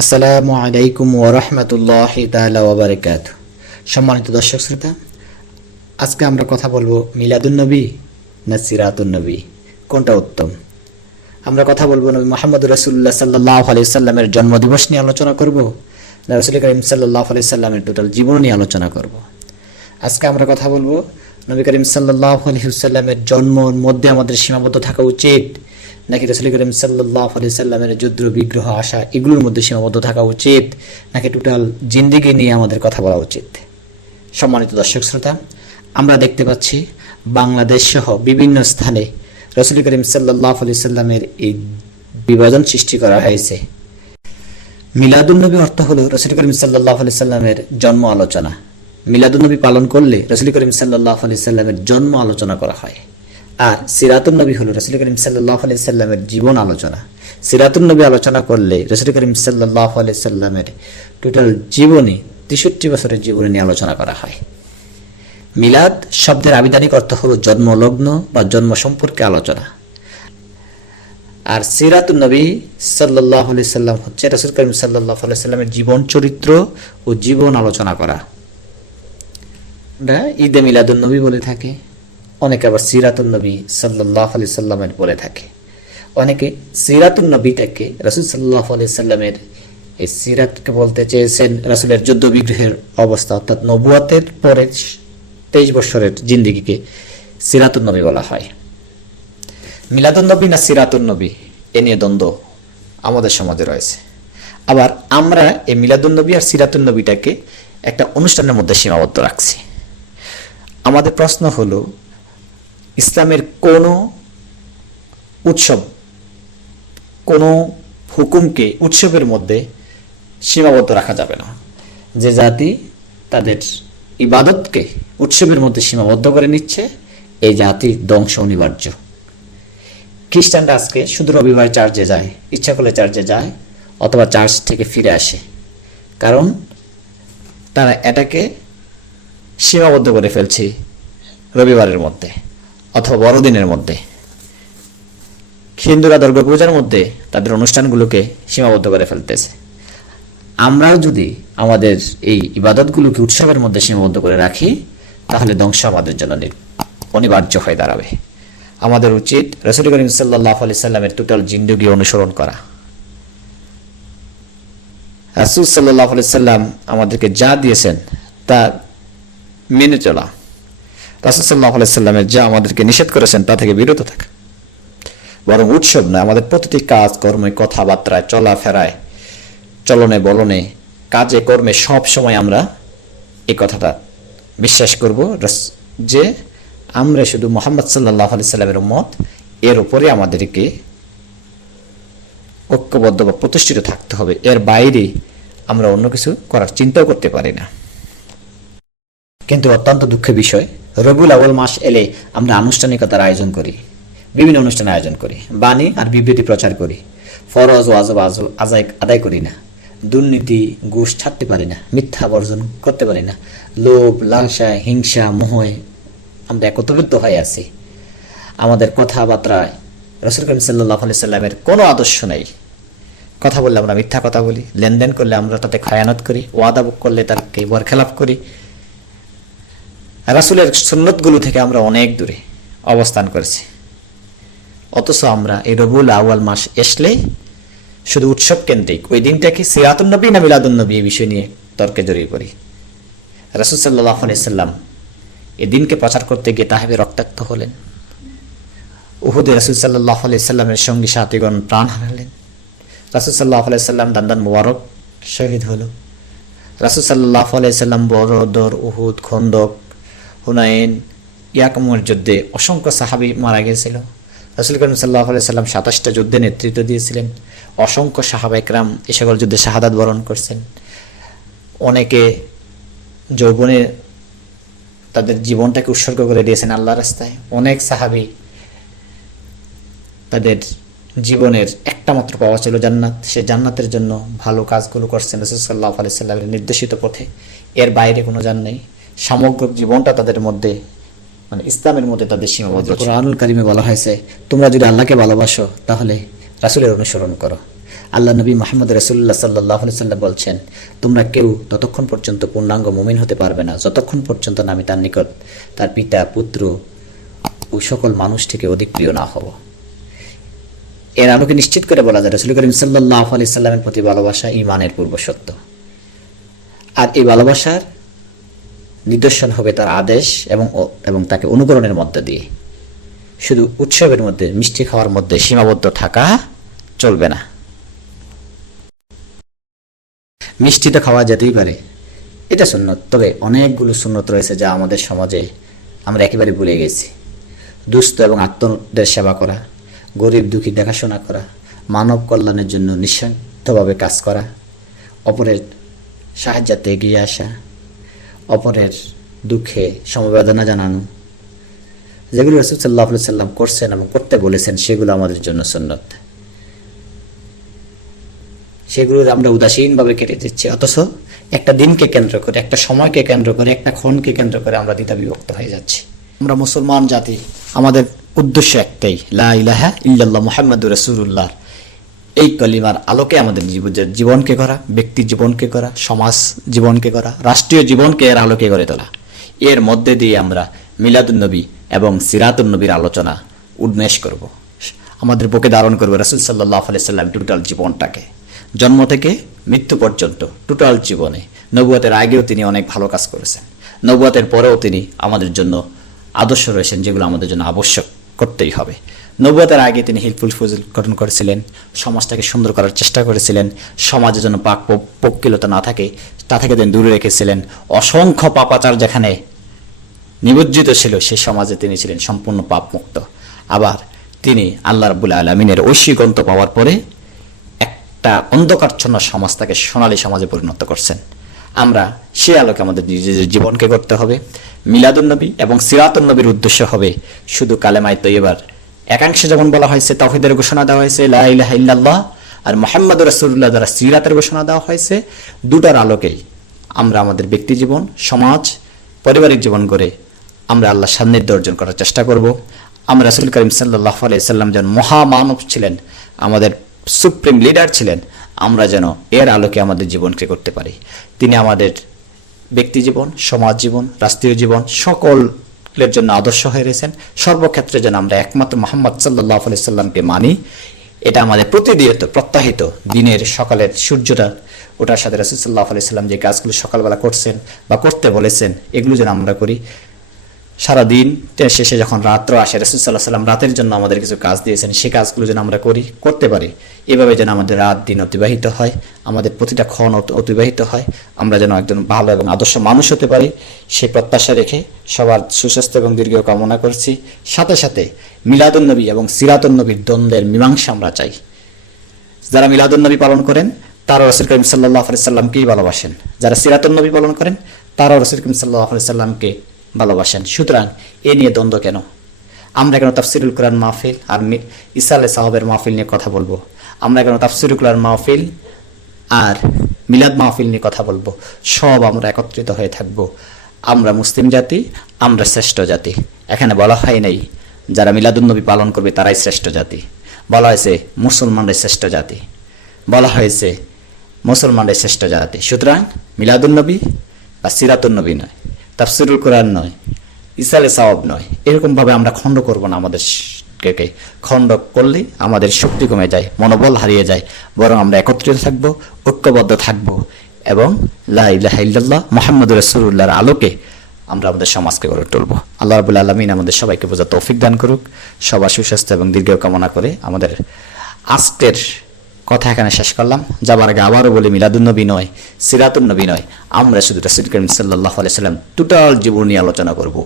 আসসালামু আলাইকুম ওয়া রাহমাতুল্লাহি তাআলা ওয়া বারাকাতুহু। সম্মানিত দর্শক শ্রোতা, আজকে আমরা কথা বলবো মিলাদুন নবী না সিরাতুন নবী, কোনটা উত্তম। আমরা কথা বলবো নবী মুহাম্মদ রাসূলুল্লাহ সাল্লাল্লাহু আলাইহি সাল্লামের জন্মদিবস নিয়ে আলোচনা করব না রাসূল করিম সাল্লাল্লাহু আলাইহি সাল্লামের টোটাল জীবন নিয়ে আলোচনা করব। আজকে আমরা কথা বলবো নবী করিম সাল্লাল্লাহু আলাইহি সাল্লামের জন্মের মধ্যে আমাদের সীমাবদ্ধ থাকা উচিত নাকি রাসূল করিম সাল্লাল্লাহু আলাইহি সাল্লামের যুদ্ধ বিগ্রহ আশা এগুলোর মধ্যে সীমাবদ্ধ থাকা উচিত নাকি টোটাল জিন্দেগি নিয়ে আমাদের কথা বলা উচিত। সম্মানিত দর্শক শ্রোতা, আমরা দেখতে পাচ্ছি বাংলাদেশ সহ বিভিন্ন স্থানে রাসূল করিম সাল্লাল্লাহু আলাইহি সাল্লামের এই বিভাজন সৃষ্টি করা হয়েছে। মিলাদুন নবী অর্থ হলো রাসূল করিম সাল্লাল্লাহু আলাইহি সাল্লামের জন্ম আলোচনা। মিলাদুন নবী পালন করলে রাসূল করিম সাল্লাল্লাহু আলাইহি সাল্লামের জন্ম আলোচনা করা হয়। আর সিরাতুন নবী হলো রাসূল করিম সাল্লাল্লাহু আলাইহি সাল্লামের জীবন আলোচনা। সিরাতুন নবী আলোচনা করলে রাসূল করিম সাল্লাল্লাহু আলাইহি সাল্লামের টোটাল জীবনী 63 বছরের জীবনী নিয়ে আলোচনা করা হয়। মিলাদ শব্দের আবিধানিক অর্থ হলো জন্মলগ্ন বা জন্ম সম্পর্কে আলোচনা। আর সিরাতুন নবী সাল্লাল্লাহু আলাইহি সাল্লাম হচ্ছে রাসূল করিম সাল্লাল্লাহু আলাইহি সাল্লামের জীবন চরিত্র ও জীবন আলোচনা করা। আমরা ঈদে মিলাদুন নবী বলে থাকি, অনেকে আবার সিরাতুন নবী সাল্লাল্লাহু আলাইহি সাল্লামের বলে থাকে। অনেকে সিরাতুন নবীটাকে রাসূল সাল্লাল্লাহু আলাইহি সাল্লামের এই সিরাতকে বলতে চেয়েছেন রাসূলের যুদ্ধ বিগ্রহের অবস্থা, অর্থাৎ নবুয়তের পরে 23 বছরের জিন্দেগিকে সিরাতুন নবী বলা হয়। মিলাদুন নবী না সিরাতুন নবী এ নিয়ে দ্বন্দ্ব আমাদের সমাজে রয়েছে। আবার আমরা এই মিলাদুন নবী আর সিরাতুন নবীটাকে একটা অনুষ্ঠানের মধ্যে সীমাবদ্ধ রাখছি। আমাদের প্রশ্ন হলো, ইসলামের কোন উৎসব, কোন হুকুমকে উৎসবের মধ্যে সীমাবদ্ধ রাখা যাবে না। যে জাতি তাদের ইবাদতকে উৎসবের মধ্যে সীমাবদ্ধ করে নিচ্ছে, এই জাতি ধ্বংস অনিবার্য। খ্রিস্টানরা আজকে শুধু রবিবার চার্চে যায়, ইচ্ছা করলে চার্চে যায় অথবা চার্চ থেকে ফিরে আসে, কারণ তারা এটাকে সীমাবদ্ধ করে ফেলছে রবিবারের মধ্যে অথবা বড়দিনের মধ্যে। হিন্দুরা দুর্গা পূজার মধ্যে তাদের অনুষ্ঠানগুলোকে সীমাবদ্ধ করে ফেলতেছে। আমরাও যদি আমাদের এই ইবাদতগুলোকে উৎসবের মধ্যে সীমাবদ্ধ করে রাখি, তাহলে ধ্বংস আমাদের জন্য অনিবার্য হয়ে দাঁড়াবে। আমাদের উচিত রাসূল করিম সাল্লাল্লাহু আলাইহি সাল্লামের টোটাল জিন্দেগি অনুসরণ করা। রাসূল সাল্লাল্লাহু আলাইহি সাল্লাম আমাদেরকে যা দিয়েছেন তা মেনে চলা, রাসূল সাল্লাল্লাহু আলাইহি সাল্লামের যা আমাদেরকে নিষেধ করেছেন তা থেকে বিরত থাকা। বরং উৎসব না, আমাদের প্রতিটি কাজ কর্মে, কথাবার্তায়, চলাফেরায়, চলনে বলনে, কাজে কর্মে সব সময় আমরা এই কথাটা বিশ্বাস করব যে আমরা শুধু মুহাম্মদ সাল্লাল্লাহু আলাইহি সাল্লামের উম্মত, এর উপরে আমাদেরকে ঐক্যবদ্ধ বা প্রতিষ্ঠিত থাকতে হবে। এর বাইরে আমরা অন্য কিছু করার চিন্তাও করতে পারি না। কিন্তু অত্যন্ত দুঃখের বিষয়, রবিউল আউয়াল মাস এলে আমরা আনুষ্ঠানিকতার আয়োজন করি, বিভিন্ন অনুষ্ঠানের আয়োজন করি, বাণী আর বিবৃতি প্রচার করি, ফরজ ও ওয়াজিব আদায় করি না, দুর্নীতি ঘুষ ছাড়তে পারি না, মিথ্যা বর্জন করতে পারি না, লোভ লালসা হিংসা মোহে আমরা একত্রিত হয়ে আছি। আমাদের কথাবার্তায় রাসূল করিম সাল্লাল্লাহু আলাইহি সাল্লামের কোনো আদর্শ নেই। কথা বললে আমরা মিথ্যা কথা বলি, লেনদেন করলে আমরা তাতে খায়ানত করি, ওয়াদা করলে তাকে বরখেলাপ করি। রাসূলের সুন্নতগুলো থেকে আমরা অনেক দূরে অবস্থান করেছি। অথচ আমরা এই রবিউল আউয়াল মাস আসলেই শুধু উৎসব কেন্দ্রিক, ওই দিনটাকে সিরাতুন নবী না মিলাদুন নবী এই বিষয় নিয়ে তর্কে জড়িয়ে পড়ি। রাসূল সাল্লাল্লাহু আলাইহি সাল্লাম এই দিনকে প্রচার করতে গিয়ে তাহেবে রক্তাক্ত হলেন। উহুদে রাসূল সাল্লাল্লাহু আলাইহি সাল্লামের সঙ্গী সাথীগণ প্রাণ হারালেন। রাসূল সাল্লাল্লাহু আলাইহি সাল্লাম দান্দান মুবারক শহীদ হলো। রাসূল সাল্লাল্লাহু আলাইহি সাল্লাম বদর, উহুদ, খন্দক, হুনাইন, ইয়াকামের যুদ্ধে অসংখ্য সাহাবী মারা গিয়েছিল। রাসূল করিম সাল্লাল্লাহু আলাইহি সাল্লাম 27টা যুদ্ধে নেতৃত্ব দিয়েছিলেন। অসংখ্য সাহাবা একরাম এ সকল যুদ্ধে শাহাদাত বরণ করছেন। অনেকে যৌবনে তাদের জীবনটাকে উৎসর্গ করে দিয়েছেন আল্লাহর রাস্তায়। অনেক সাহাবী তাদের জীবনের একটা মাত্র পাওয়া ছিল জান্নাত, সে জান্নাতের জন্য ভালো কাজগুলো করছেন রাসূল সাল্লাল্লাহু আলাইহি সাল্লামের নির্দেশিত পথে। এর বাইরে কোনো জান নেই। সমগ্র জীবনটা তাদের মধ্যে মানে ইসলামের মধ্যে তাদের সীমাবদ্ধ। কুরআনুল কারীমে বলা হয়েছে, তোমরা যদি আল্লাহকে ভালোবাসো তাহলে রাসূলের অনুসরণ করো, আল্লাহ নবী মুহাম্মদ রাসূলুল্লাহ সাল্লাল্লাহু আলাইহি সাল্লাম বলছেন, তোমরা কেউ ততক্ষণ পর্যন্ত পূর্ণাঙ্গ মুমিন হতে পারবে না যতক্ষণ পর্যন্ত না আমি তার নিকট তার পিতা, পুত্র ও সকল মানুষ থেকে অধিক প্রিয় না হব। এর আলোকে নিশ্চিত করে বলা যায় রাসূল করিম সাল্লাল্লাহু আলাইহি সাল্লামের প্রতি ভালোবাসা ঈমানের পূর্বশর্ত। আর এই ভালোবাসার নিদর্শন হবে তার আদেশ এবং তাকে অনুকরণের মধ্য দিয়ে। শুধু উৎসবের মধ্যে, মিষ্টি খাওয়ার মধ্যে সীমাবদ্ধ থাকা চলবে না। মিষ্টি তো খাওয়া যেতেই পারে, এটা সুন্নত, তবে অনেকগুলো সুন্নত রয়েছে যা আমাদের সমাজে আমরা একেবারে ভুলে গেছি। দুস্থ এবং আত্মদের সেবা করা, গরিব দুঃখী দেখাশোনা করা, মানব কল্যাণের জন্য নিঃস্বার্থভাবে কাজ করা, অপরের সাহায্যার্থে এগিয়ে আসা, অপরের দুঃখে সমবেদনা জানানো, যেগুলো রাসূল সাল্লাল্লাহু আলাইহি সাল্লাম করছেন এবং করতে বলেছেন, সেগুলো আমাদের জন্য সুন্নত। সেগুলো আমরা উদাসীনভাবে কেটে দিচ্ছি, অথচ একটা দিনকে কেন্দ্র করে, একটা সময়কে কেন্দ্র করে, একটা ক্ষণকে কেন্দ্র করে আমরা দ্বিধা বিভক্ত হয়ে যাচ্ছি। আমরা মুসলমান জাতি, আমাদের উদ্দেশ্য একটাই, লা ইলাহা ইল্লাল্লাহ মুহাম্মাদুর রাসূলুল্লাহ। এই কলিমার আলোকে আমাদের জীবনকে করা, ব্যক্তি জীবনকে করা, সমাজ জীবনকে করা, রাষ্ট্রীয় জীবনকে এর আলোকে গড়ে তোলা। এর মধ্যে দিয়ে আমরা মিলাদুন নবী এবং সিরাতুন নবীর আলোচনা উন্মেষ করব, আমাদের বুকে ধারণ করব রাসূল সাল্লাল্লাহু আলাইহি সাল্লাম টোটাল জীবনটাকে, জন্ম থেকে মৃত্যু পর্যন্ত টোটাল জীবনে। নবুয়তের আগেও তিনি অনেক ভালো কাজ করেছেন, নবুয়তের পরেও তিনি আমাদের জন্য আদর্শ রয়েছেন, যেগুলো আমাদের জন্য আবশ্যক করতেই হবে। নবুয়তের আগে তিনি হিলফুল ফজল গঠন করেছিলেন, সমাজটাকে সুন্দর করার চেষ্টা করেছিলেন, সমাজের জন্য পাক পক্কিলতা না থাকে তা থেকে তিনি দূরে রেখেছিলেন। অসংখ্য পাপাচার যেখানে নিমজ্জিত ছিল, সেই সমাজে তিনি ছিলেন সম্পূর্ণ পাপমুক্ত। আবার তিনি আল্লাহ রাব্বুল আলামিনের ঐশীগন্ত পাওয়ার পরে একটা অন্ধকারচ্ছন্ন সমাজ তাকে সোনালী সমাজে পরিণত করছেন। আমরা সে আলোকে আমাদের নিজেদের জীবনকে করতে হবে। মিলাদুন নবী এবং সিরাতুন নবীর উদ্দেশ্য হবে শুধু কালেমায়ে তৈয়বার একাংশে যেমন বলা হয়েছে, তাওহীদের ঘোষণা দেওয়া হয়েছে, লা ইলাহা ইল্লাল্লাহ, আর মুহাম্মাদুর রাসূলুল্লাহ দ্বারা সিরাতের ঘোষণা দেওয়া হয়েছে, দুটার আলোকেই আমরা আমাদের ব্যক্তি জীবন, সমাজ, পারিবারিক জীবন গড়ে আমরা আল্লাহর সান্নিধ্য অর্জন করার চেষ্টা করব। আমরা রাসূল করিম সাল্লাল্লাহু আলাইহি সাল্লাম যেন মহামানব ছিলেন, আমাদের সুপ্রিম লিডার ছিলেন, আমরা যেন এর আলোকে আমাদের জীবনকে করতে পারি। তিনি আমাদের ব্যক্তি জীবন, সমাজ জীবন, রাষ্ট্রীয় জীবন সকলের জন্য আদর্শ হয়ে রয়েছেন। সর্বক্ষেত্রে যেন আমরা একমাত্র মুহাম্মদ সাল্লাল্লাহু আলাইহি সাল্লামকে মানি, এটা আমাদের প্রতিনিয়ত প্রত্যাহিত। দিনের সকালের সূর্যটা ওটার সাথে রাসূল সাল্লাল্লাহু আলাইহি সাল্লাম যে কাজগুলো সকালবেলা করছেন বা করতে বলেছেন, এগুলো যেন আমরা করি। সারাদিন শেষে যখন রাত্র আসে, রাসূল সাল্লাল্লাহু আলাইহি সাল্লাম রাতের জন্য আমাদের কিছু কাজ দিয়েছেন, সেই কাজগুলো যেন আমরা করতে পারি। এভাবে যেন আমাদের রাত দিন অতিবাহিত হয়, আমাদের প্রতিটা ক্ষণ অতিবাহিত হয়, আমরা যেন একজন ভালো এবং আদর্শ মানুষ হতে পারি, সেই প্রত্যাশা রেখে সবার সুস্বাস্থ্য এবং দীর্ঘ কামনা করছি। সাথে সাথে মিলাদুন নবী এবং সিরাতুন নবীর দ্বন্দ্বের মীমাংসা আমরা চাই। যারা মিলাদুন নবী পালন করেন তারা রাসূল করিম সাল্লাল্লাহু আলাইহি সাল্লামকেই ভালোবাসেন, যারা সিরাতুন নবী পালন করেন তারাও রাসূল করিম সাল্লাল্লাহু আলাইহি সাল্লামকে ভালোবাসেন। সুতরাং এ নিয়ে দ্বন্দ্ব কেন? আমরা কেন তাফসিরুল কোরআন মাহফিল আর ইসালে সাহাবের মাহফিল নিয়ে কথা বলবো? আমরা কেন তাফসিরুল কোরআন মাহফিল আর মিলাদ মাহফিল নিয়ে কথা বলবো? সব আমরা একত্রিত হয়ে থাকবো। আমরা মুসলিম জাতি, আমরা শ্রেষ্ঠ জাতি। এখানে বলা হয় নাই যারা মিলাদুন নবী পালন করবে তারাই শ্রেষ্ঠ জাতি, বলা হয়েছে মুসলমানরাই শ্রেষ্ঠ জাতি, বলা হয়েছে মুসলমানরাই শ্রেষ্ঠ জাতি। সুতরাং মিলাদুন নবী বা সিরাতুন নবী নয়, তাফসিরুল কোরআন নয়, ইসালে সাওয়াব নয়, এরকম ভাবে আমরা খণ্ড করব না। আমাদেরকে খণ্ড করলে আমাদের শক্তি কমে যায়, মনোবল হারিয়ে যায়। বরং আমরা একত্রিত থাকব, ঐক্যবদ্ধ থাকব এবং লা ইলাহা ইল্লাল্লাহ মুহাম্মাদুর রাসূলুল্লাহর আলোকে আমরা আমাদের সমাজকে গড়ে তুলব। আল্লাহ রাব্বুল আলামিন আমাদের সবাইকে বোঝার তৌফিক দান করুক। সবার সুস্বাস্থ্য এবং দীর্ঘ কামনা করে আমাদের আজকের কথা এখানে শেষ করলাম। যাবার আগে আবারও বলি, মিলাদুন নবী নয়, সিরাতুন নবী নয়, আমরা শুধু রাসূল করিম সাল্লাল্লাহু আলাইহি সাল্লাম টোটাল জীবন নিয়ে আলোচনা করব।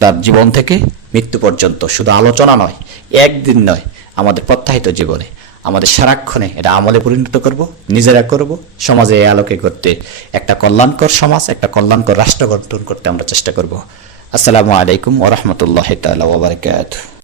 তার জীবন থেকে মৃত্যু পর্যন্ত, শুধু আলোচনা নয়, একদিন নয়, আমাদের প্রত্যাহিত জীবনে, আমাদের সারাক্ষণে এটা আমলে পরিণত করব, নিজেরা করব, সমাজে এই আলোকে করতে একটা কল্যাণকর সমাজ, একটা কল্যাণকর রাষ্ট্র গঠন করতে আমরা চেষ্টা করব। আসসালামু আলাইকুম ওয়া রাহমাতুল্লাহি তাআলা ওয়া বারাকাতুহু।